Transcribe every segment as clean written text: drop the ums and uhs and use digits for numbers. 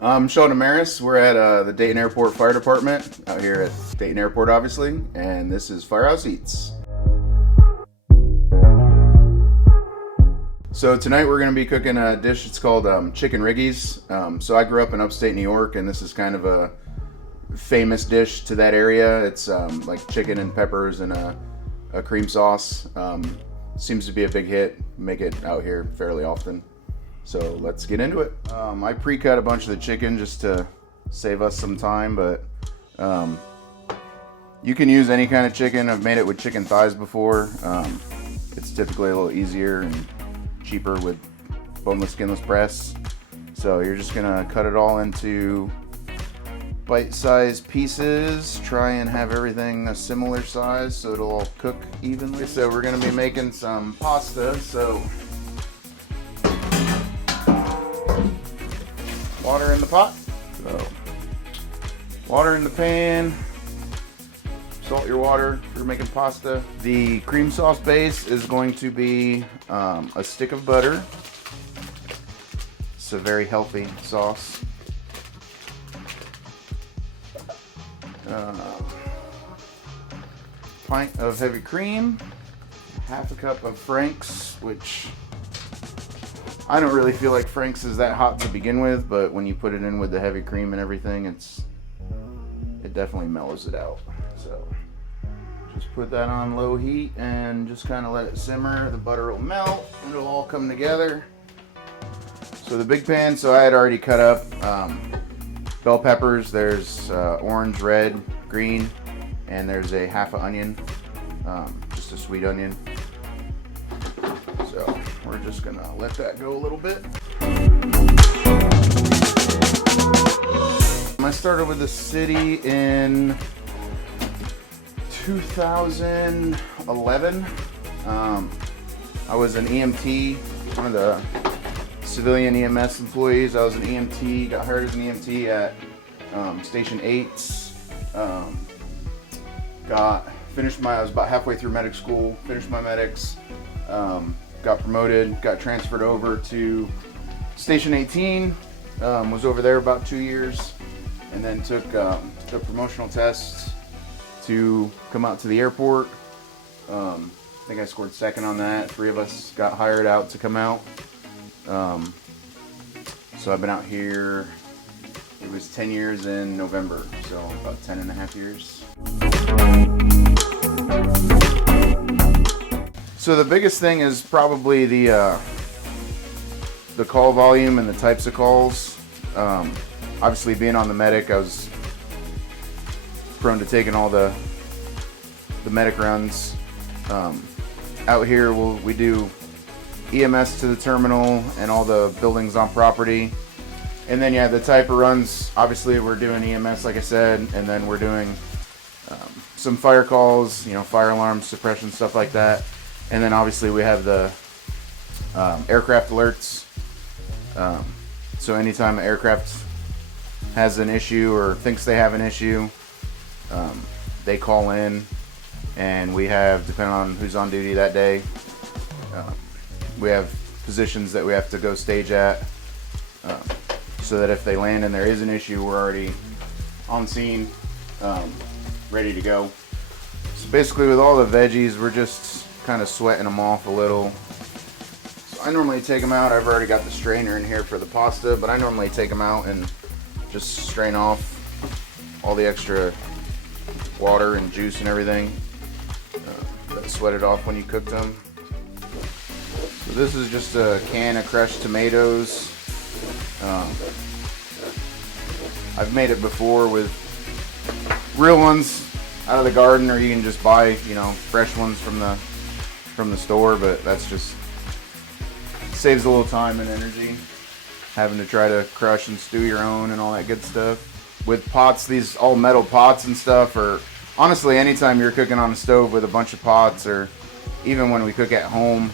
I'm Sean Damaris. We're at the Dayton Airport Fire Department out here at Dayton Airport, obviously, and this is Firehouse Eats. So tonight we're going to be cooking a dish. It's called Chicken Riggies. So I grew up in upstate New York, and this is kind of a famous dish to that area. It's like chicken and peppers and a cream sauce. Seems to be a big hit. Make it out here fairly often. So let's get into it. I pre-cut a bunch of the chicken just to save us some time, but you can use any kind of chicken. I've made it with chicken thighs before. It's typically a little easier and cheaper with boneless, skinless breasts. So you're just gonna cut it all into bite-sized pieces. Try and have everything a similar size so it'll all cook evenly. So we're gonna be making some pasta. So water in the pot. So water in the pan. Salt your water if you're making pasta. The cream sauce base is going to be a stick of butter. It's a very healthy sauce. Pint of heavy cream. Half a cup of Frank's, which I don't really feel like Frank's is that hot to begin with, but when you put it in with the heavy cream and everything, it definitely mellows it out. So just put that on low heat and just kind of let it simmer. The butter will melt and it'll all come together. So the big pan, so I had already cut up bell peppers. There's orange, red, green, and there's a half an onion, just a sweet onion. So we're just gonna let that go a little bit. I started with the city in 2011. I was an EMT, one of the civilian EMS employees. I was an EMT, got hired as an EMT at Station 8. I was about halfway through medic school, finished my medics, got promoted, got transferred over to Station 18, was over there about 2 years, and then took promotional tests to come out to the airport. I think I scored second on that. 3 of us got hired out to come out. So I've been out here, it was 10 years in November, so about 10 and a half years. So the biggest thing is probably the call volume and the types of calls. Obviously being on the medic, I was prone to taking all the medic runs. Out here we do EMS to the terminal and all the buildings on property. And then the type of runs, obviously we're doing EMS like I said, and then we're doing some fire calls, fire alarms, suppression, stuff like that. And then obviously we have the aircraft alerts. So anytime an aircraft has an issue or thinks they have an issue, they call in, and we have, depending on who's on duty that day, we have positions that we have to go stage at, so that if they land and there is an issue, we're already on scene, ready to go. So basically with all the veggies, we're just kind of sweating them off a little. So I normally take them out. I've already got the strainer in here for the pasta, but I normally take them out and just strain off all the extra water and juice and everything that sweated off when you cooked them. So this is just a can of crushed tomatoes. I've made it before with real ones out of the garden, or you can just buy, fresh ones from the store, but that's just saves a little time and energy having to try to crush and stew your own and all that good stuff. With pots, these all metal pots and stuff, or honestly anytime you're cooking on a stove with a bunch of pots, or even when we cook at home,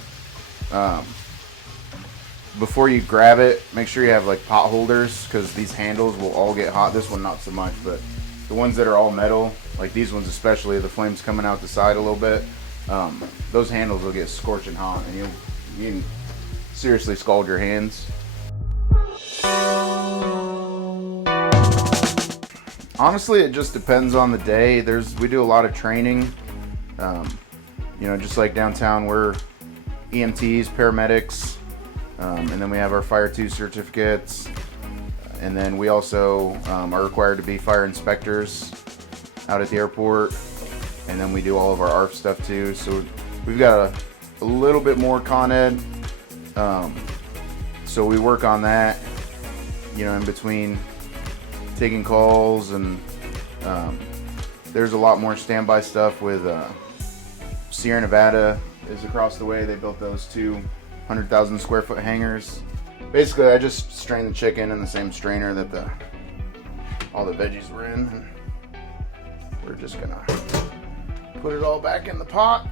before you grab it, make sure you have like pot holders, because these handles will all get hot. This one not so much, but the ones that are all metal, like these ones especially, the flames coming out the side a little bit, those handles will get scorching hot, and you can seriously scald your hands. Honestly, it just depends on the day. We do a lot of training. You know, just like downtown, we're EMTs, paramedics, and then we have our Fire 2 certificates. And then we also are required to be fire inspectors out at the airport. And then we do all of our ARF stuff too. So we've got a little bit more Con Ed. So we work on that, you know, in between taking calls, and there's a lot more standby stuff with Sierra Nevada is across the way. They built those 200,000 square foot hangars. Basically, I just strain the chicken in the same strainer that all the veggies were in. And we're just gonna put it all back in the pot.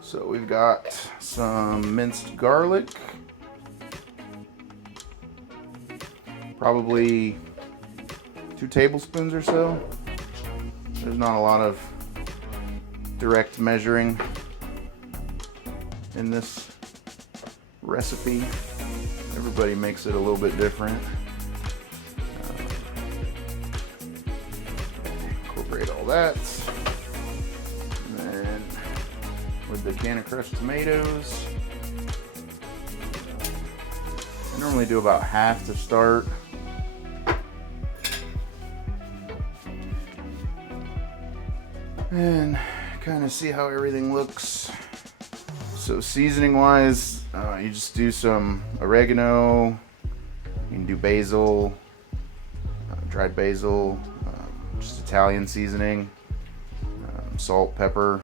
So we've got some minced garlic, probably 2 tablespoons or so. There's not a lot of direct measuring in this recipe. Everybody makes it a little bit different. Incorporate all that. And then with the can of crushed tomatoes, I normally do about half to start. And kind of see how everything looks. So seasoning wise, you just do some oregano, you can do basil, dried basil, just Italian seasoning, salt, pepper.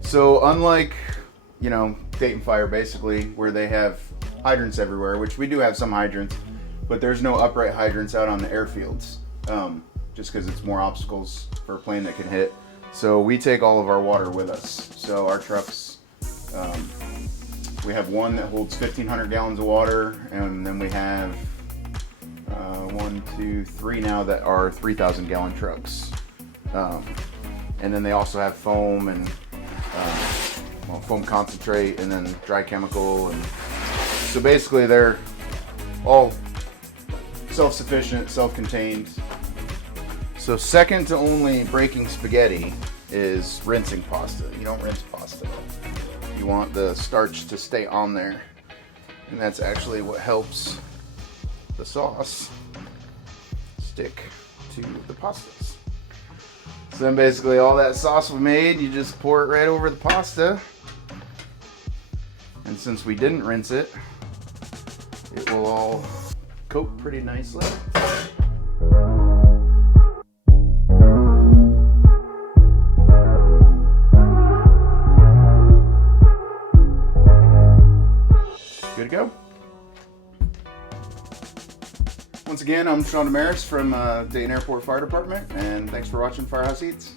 So unlike, you know, Dayton Fire basically, where they have hydrants everywhere, which we do have some hydrants, but there's no upright hydrants out on the airfields, just because it's more obstacles for a plane that can hit. So we take all of our water with us. So our trucks, we have one that holds 1,500 gallons of water, and then we have 1, 2, 3 now that are 3,000 gallon trucks. And then they also have foam and foam concentrate, and then dry chemical, and so basically they're all self-sufficient, self-contained. So second to only breaking spaghetti is rinsing pasta. You don't rinse pasta. You want the starch to stay on there, and that's actually what helps the sauce stick to the pastas. So then basically all that sauce we made, you just pour it right over the pasta. And since we didn't rinse it, it will all coat pretty nicely. Good to go. Once again, I'm Sean Damaris from Dayton Airport Fire Department, and thanks for watching Firehouse Eats.